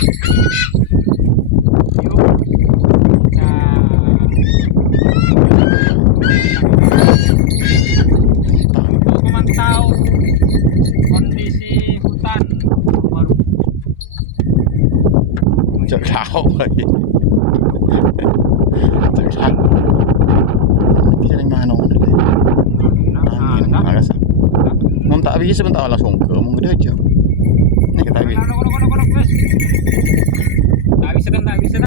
Untuk memantau kondisi hutan baru. Cek tahu lagi. Cek tahu. Bisa dari mana mana deh. Angin agak sah. Mau tak bisa bentar langsung ke mau gede aja. Ini kita bisa. Tak bisa.